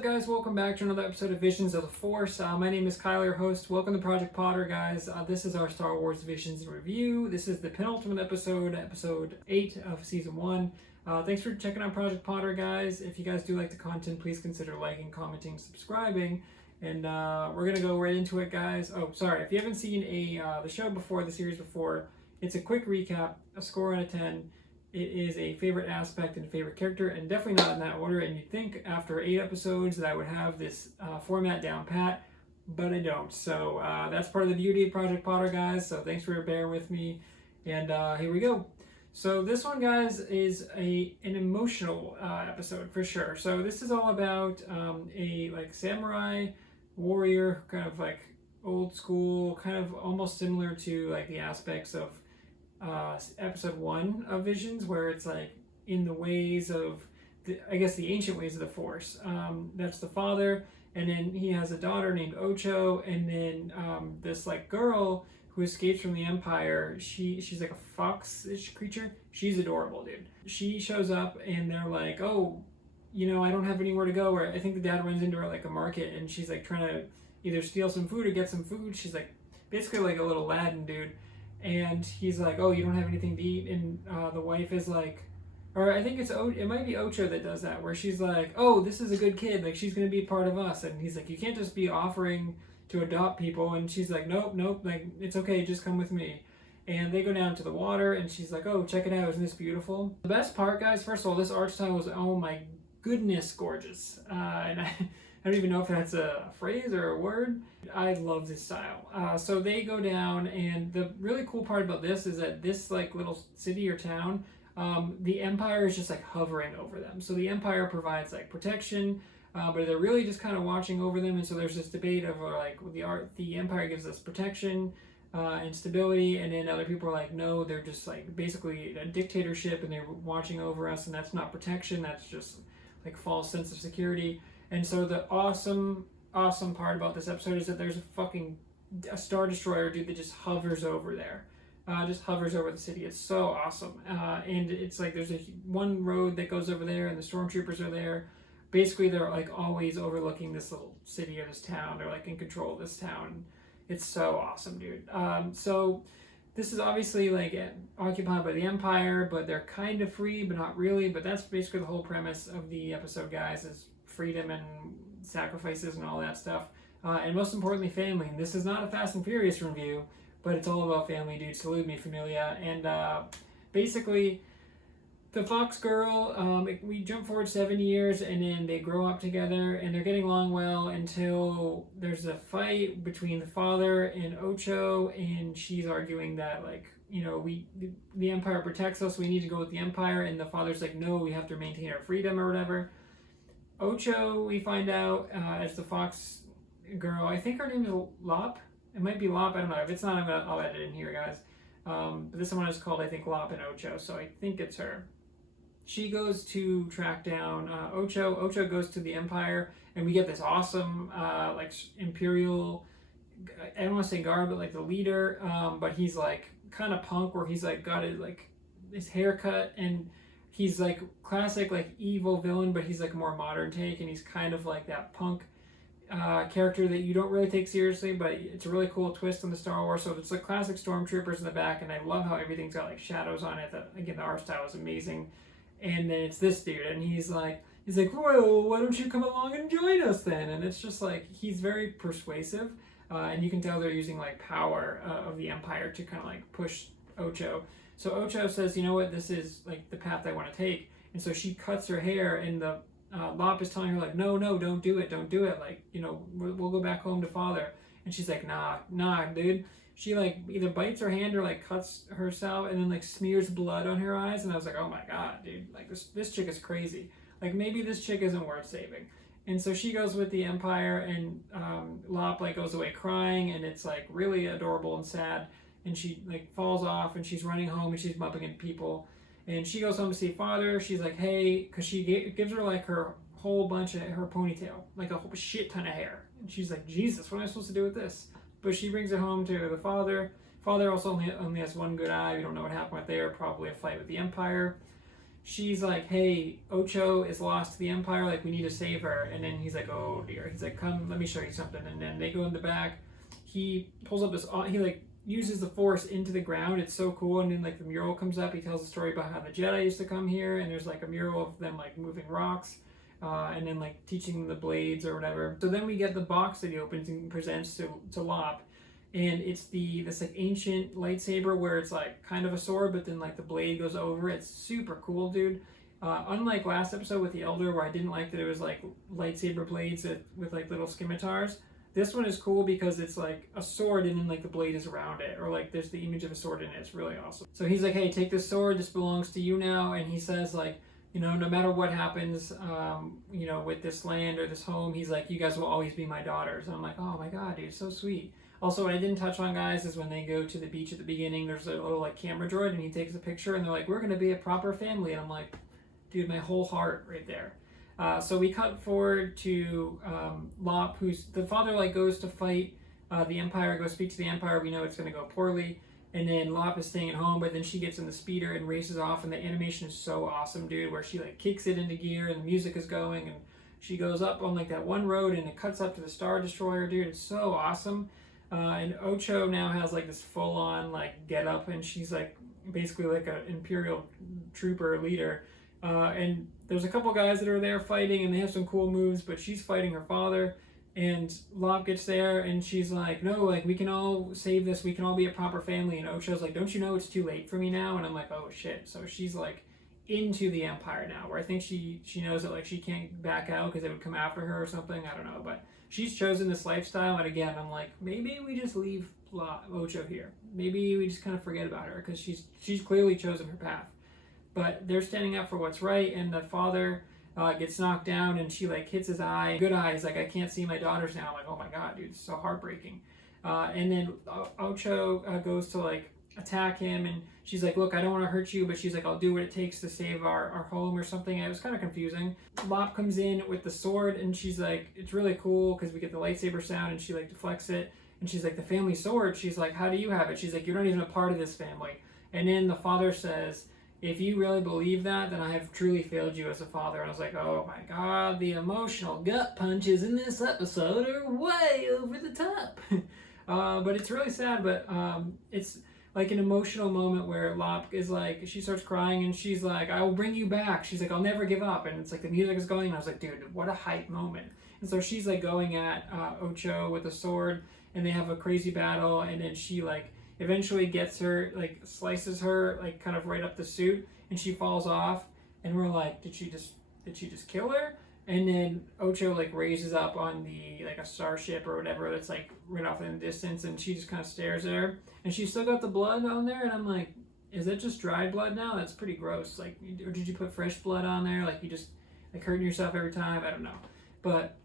up, guys? Welcome back to another episode of Visions of the Force. My name is Kyle, your host. Welcome to Project Potter, guys. This is our Star Wars Visions review. This is the penultimate episode, episode 8 of season 1. Thanks for checking out Project Potter, guys. If you guys do like the content, please consider liking, commenting, subscribing. And we're going to go right into it, guys. Oh, sorry. If you haven't seen the show before, the series before, it's a quick recap, a score out of 10. It is a favorite aspect and favorite character, and definitely not in that order. And you'd think after 8 episodes that I would have this format down pat, but I don't. So that's part of the beauty of Project Potter, guys. So thanks for bearing with me. And here we go. So this one, guys, is an emotional episode for sure. So this is all about a samurai warrior, kind of like old school, kind of almost similar to like the aspects of episode 1 of Visions, where it's like in the ways of the ancient ways of the Force. That's the father, and then he has a daughter named Ocho, and then this like girl who escapes from the Empire. She's like a fox-ish creature. She's adorable, dude. She shows up and they're like, oh, I don't have anywhere to go. Or I think the dad runs into her like a market, and she's like trying to either steal some food or get some food. She's like basically like a little Aladdin, dude. And he's like, oh, you don't have anything to eat? And the wife is like, or I think it might be Ocho that does that, where she's like, oh, this is a good kid, like she's going to be part of us. And he's like, you can't just be offering to adopt people. And she's like, nope, like it's okay, just come with me. And they go down to the water, and she's like, oh, check it out, isn't this beautiful? The best part, guys, first of all, this art style was, oh my goodness, gorgeous. And I don't even know if that's a phrase or a word. I love this style. So they go down, and the really cool part about this is that this like little city or town, the Empire is just like hovering over them. So the Empire provides like protection, but they're really just kind of watching over them. And so there's this debate over like the Empire gives us protection and stability, and then other people are like, no, they're just like basically a dictatorship, and they're watching over us, and that's not protection. That's just like false sense of security. And so the awesome part about this episode is that there's a Star Destroyer, dude, that just hovers over there. Just hovers over the city. It's so awesome. And it's like there's one road that goes over there, and the stormtroopers are there. Basically, they're like always overlooking this little city or this town. They're like in control of this town. It's so awesome, dude. So this is obviously like occupied by the Empire, but they're kind of free, but not really. But that's basically the whole premise of the episode, guys, is freedom and sacrifices and all that stuff, and most importantly, family. And this is not a Fast and Furious review, but it's all about family, dude. Salute me, familia. And basically, the Fox girl, we jump forward 7 years, and then they grow up together, and they're getting along well until there's a fight between the father and Ocho, and she's arguing that the Empire protects us, we need to go with the Empire, and the father's like, no, we have to maintain our freedom or whatever. Ocho, we find out, as the Fox girl, I think her name is Lop. It might be Lop, I don't know. If it's not, I'll edit it in here, guys. But this one is called, I think, Lop and Ocho, so I think it's her. She goes to track down Ocho. Ocho goes to the Empire, and we get this awesome, Imperial, I don't want to say guard, but like the leader, but he's like kind of punk, where he's like got his haircut, and he's like classic like evil villain, but he's like a more modern take, and he's kind of like that punk character that you don't really take seriously, but it's a really cool twist on the Star Wars. So it's like classic stormtroopers in the back, and I love how everything's got like shadows on it. Again, the art style is amazing. And then it's this dude, and he's like, well, why don't you come along and join us then? And it's just like, he's very persuasive, and you can tell they're using like power of the Empire to kind of like push Ocho. So Ocho says, you know what, this is like the path I want to take. And so she cuts her hair, and the Lop is telling her like, no, don't do it. Like, we'll go back home to father. And she's like, nah, dude. She like either bites her hand or like cuts herself, and then like smears blood on her eyes. And I was like, oh my God, dude, like this chick is crazy. Like maybe this chick isn't worth saving. And so she goes with the Empire, and Lop like goes away crying, and it's like really adorable and sad. And she like falls off, and she's running home, and she's bumping into people, and she goes home to see father. She's like, hey, because she gives her like her whole bunch of her ponytail, like a whole shit ton of hair, and she's like, Jesus, what am I supposed to do with this? But she brings it home to the father. Father also only has one good eye. We don't know what happened with there. Probably a fight with the Empire. she's like, hey, Ocho is lost to the Empire, like we need to save her. And then he's like, oh dear. He's like, come, let me show you something. And then they go in the back. He pulls up this, he like uses the Force into the ground. It's so cool. And then like the mural comes up. He tells a story about how the Jedi used to come here, and there's like a mural of them like moving rocks, and then like teaching them the blades or whatever. So then we get the box that he opens and presents to Lop, and it's this like ancient lightsaber where it's like kind of a sword, but then like the blade goes over. It's super cool, dude. Unlike last episode with the Elder, where I didn't like that it was like lightsaber blades with like little scimitars. This one is cool because it's like a sword and then like the blade is around it, or like there's the image of a sword in it. It's really awesome. So he's like, hey, take this sword. This belongs to you now. And he says like, no matter what happens, with this land or this home, he's like, you guys will always be my daughters. And I'm like, oh my God, dude, so sweet. Also, what I didn't touch on, guys, is when they go to the beach at the beginning, there's a little like camera droid and he takes a picture and they're like, we're going to be a proper family. And I'm like, dude, my whole heart right there. So we cut forward to Lop, who's the father like goes to fight the Empire, go speak to the Empire. We know it's going to go poorly. And then Lop is staying at home, but then she gets in the speeder and races off. And the animation is so awesome, dude, where she like kicks it into gear and the music is going. And she goes up on like that one road and it cuts up to the Star Destroyer, dude. It's so awesome. And Ocho now has like this full on like get up, and she's like basically like an Imperial trooper leader. And there's a couple guys that are there fighting and they have some cool moves, but she's fighting her father. And Lop gets there and she's like, no, like we can all save this, we can all be a proper family. And Ocho's like, don't you know it's too late for me now? And I'm like, oh shit. So she's like into the Empire now, where I think she knows that like she can't back out because they would come after her or something. I don't know, but she's chosen this lifestyle. And again, I'm like, maybe we just leave Ocho here. Maybe we just kind of forget about her because she's clearly chosen her path. But they're standing up for what's right, and the father gets knocked down, and she like hits his eye. Good eye. He's like, I can't see my daughters now. I'm like, oh my God, dude, it's so heartbreaking. And then Ocho goes to like attack him, and she's like, look, I don't want to hurt you, but she's like, I'll do what it takes to save our home or something. And it was kind of confusing. Lop comes in with the sword, and she's like, it's really cool because we get the lightsaber sound, and she like deflects it, and she's like, the family sword. She's like, how do you have it? She's like, you're not even a part of this family. And then the father says, if you really believe that, then I have truly failed you as a father. And I was like, oh my God, the emotional gut punches in this episode are way over the top. But it's really sad, but it's like an emotional moment where Lop is like, she starts crying and she's like, I will bring you back. She's like, I'll never give up. And it's like the music is going, and I was like, dude, what a hype moment. And so she's like going at Ocho with a sword, and they have a crazy battle, and then she like eventually gets her, like slices her like kind of right up the suit, and she falls off, and we're like, did she just kill her? And then Ocho like raises up on the like a starship or whatever that's like right off in the distance, and she just kind of stares at her, and she's still got the blood on there, and I'm like, is that just dried blood now? That's pretty gross. Like, or did you put fresh blood on there? Like you just like hurting yourself every time? I don't know. But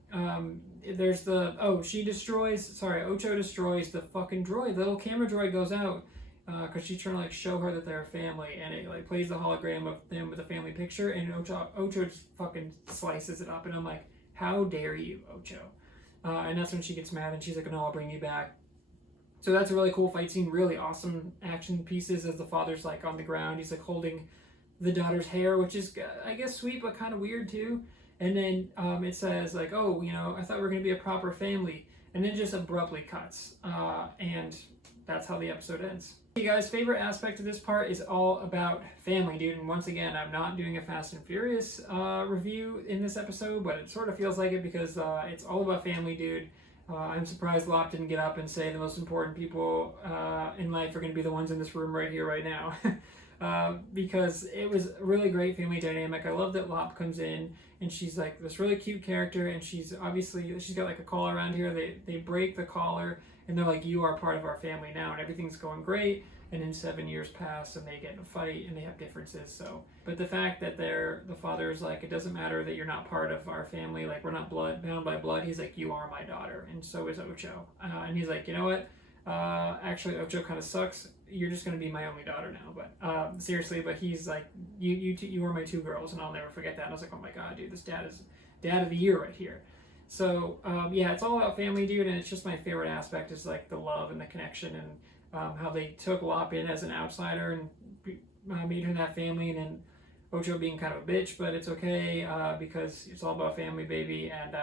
there's Ocho destroys the fucking droid. The little camera droid goes out because she's trying to like show her that they're a family, and it like plays the hologram of them with a family picture, and Ocho just fucking slices it up, and I'm like, how dare you, Ocho? And that's when she gets mad, and she's like, no, I'll bring you back. So that's a really cool fight scene, really awesome action pieces as the father's like on the ground. He's like holding the daughter's hair, which is I guess sweet but kind of weird too. And then it says like, oh, I thought we were going to be a proper family. And then it just abruptly cuts. And that's how the episode ends. Hey guys, favorite aspect of this part is all about family, dude. And once again, I'm not doing a Fast and Furious review in this episode, but it sort of feels like it because it's all about family, dude. I'm surprised Lop didn't get up and say the most important people in life are going to be the ones in this room right here, right now. Because it was a really great family dynamic. I love that Lop comes in and she's like this really cute character, and she's got like a collar around here. They break the collar and they're like, you are part of our family now, and everything's going great. And then 7 years pass and they get in a fight and they have differences. So, but the fact that the father is like, it doesn't matter that you're not part of our family, like we're not bound by blood. He's like, you are my daughter, and so is Ocho. And he's like, you know what? Actually, Ocho kind of sucks. You're just going to be my only daughter now. But seriously, but he's like, you are my two girls, and I'll never forget that. And I was like, oh my God, dude, this dad is dad of the year right here. So yeah, it's all about family, dude, and it's just my favorite aspect is like the love and the connection, and how they took Lop in as an outsider and made her that family, and then Ocho being kind of a bitch, but it's okay because it's all about family, baby, and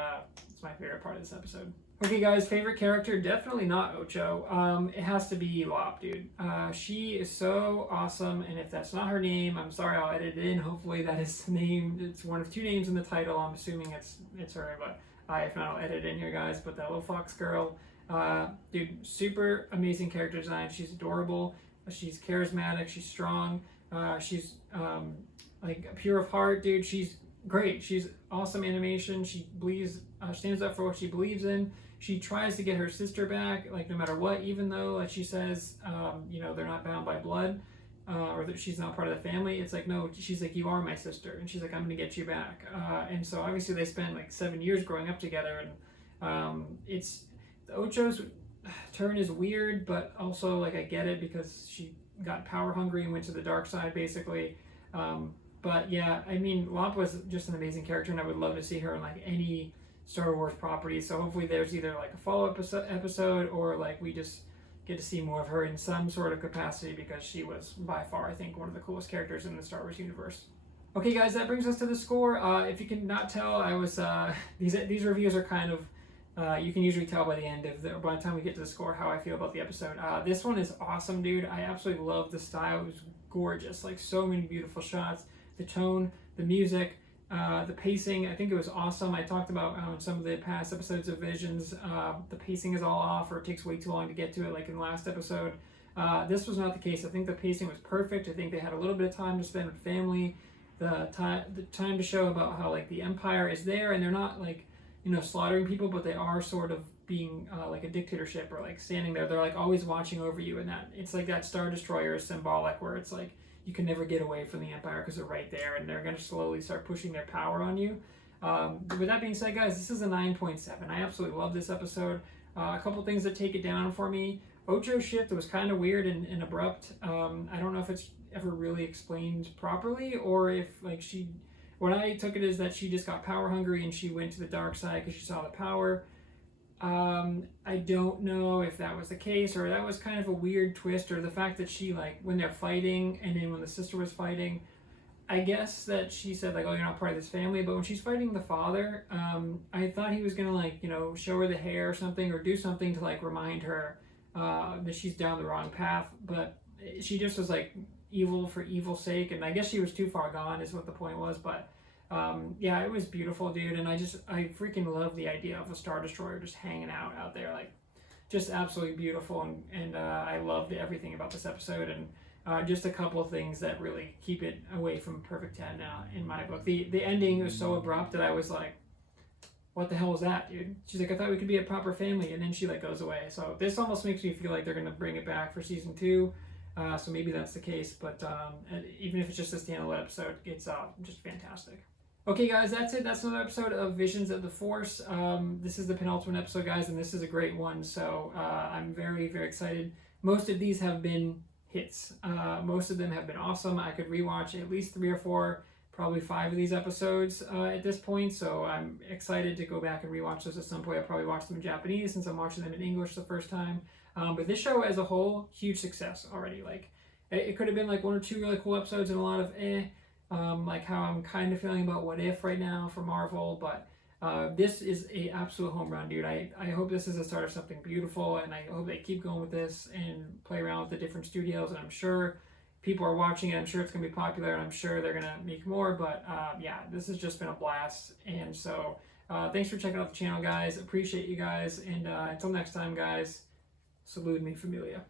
it's my favorite part of this episode. Okay, guys, favorite character? Definitely not Ocho. It has to be Lop, dude. She is so awesome, and if that's not her name, I'm sorry, I'll edit it in. Hopefully that is the name. It's one of two names in the title. I'm assuming it's her, but if not, I'll edit it in here, guys. But that little fox girl, dude, super amazing character design. She's adorable. She's charismatic. She's strong. She's like pure of heart, dude. She's great. She's awesome animation. She believes, stands up for what she believes in. She tries to get her sister back, like no matter what, even though, like she says, they're not bound by blood, or that she's not part of the family. It's like, no, she's like, you are my sister, and she's like, I'm gonna get you back. And so obviously they spent like 7 years growing up together, and it's Ocho's turn is weird, but also like I get it because she got power hungry and went to the dark side, basically. But yeah, I mean, Lop was just an amazing character, and I would love to see her in like any Star Wars property. So hopefully there's either like a follow-up episode or like we just get to see more of her in some sort of capacity, because she was by far, I think, one of the coolest characters in the Star Wars universe. Okay, guys, that brings us to the score. If you can not tell, I was these reviews are kind of you can usually tell by the end of by the time we get to the score how I feel about the episode. This one is awesome, dude. I absolutely love the style. It was gorgeous, like so many beautiful shots. The tone, the music, the pacing, I think it was awesome. I talked about in some of the past episodes of Visions, the pacing is all off, or it takes way too long to get to it, like in the last episode. This was not the case. I think the pacing was perfect. I think they had a little bit of time to spend with family, the time to show about how like the Empire is there, and they're not like, slaughtering people, but they are sort of being like a dictatorship, or like standing there. They're like always watching over you, and that it's like that Star Destroyer is symbolic, where it's like you can never get away from the Empire because they're right there, and they're going to slowly start pushing their power on you. With that being said, guys, this is a 9.7. I absolutely love this episode. A couple things that take it down for me. Ocho's shift was kind of weird and abrupt. I don't know if it's ever really explained properly, or if like what I took it is that she just got power hungry and she went to the dark side because she saw the power. I don't know if that was the case, or that was kind of a weird twist, or the fact that she, like, when they're fighting and then when the sister was fighting, I guess that she said like, oh, you're not part of this family, but when she's fighting the father, I thought he was gonna like, show her the hair or something, or do something to like remind her that she's down the wrong path, but she just was like evil for evil's sake, and I guess she was too far gone is what the point was. But yeah, it was beautiful, dude, and I freaking love the idea of a Star Destroyer just hanging out there, like, just absolutely beautiful, and I loved everything about this episode, and just a couple of things that really keep it away from perfect 10 in my book. The ending was so abrupt that I was like, what the hell was that, dude? She's like, I thought we could be a proper family, and then she like goes away. So this almost makes me feel like they're gonna bring it back for season 2. So maybe that's the case, but even if it's just a standalone episode, it's just fantastic. Okay, guys, that's it. That's another episode of Visions of the Force. This is the penultimate episode, guys, and this is a great one. So I'm very, very excited. Most of these have been hits. Most of them have been awesome. I could rewatch at least 3 or 4, probably 5 of these episodes at this point. So I'm excited to go back and rewatch those at some point. I'll probably watch them in Japanese since I'm watching them in English the first time. But this show as a whole, huge success already. Like, it could have been like 1 or 2 really cool episodes and a lot of like how I'm kind of feeling about What If right now for Marvel, but this is a absolute home run, dude. I hope this is the start of something beautiful, and I hope they keep going with this and play around with the different studios, and I'm sure people are watching it. I'm sure it's going to be popular, and I'm sure they're going to make more, but yeah, this has just been a blast, and so thanks for checking out the channel, guys. Appreciate you guys, and until next time, guys, salute me familia.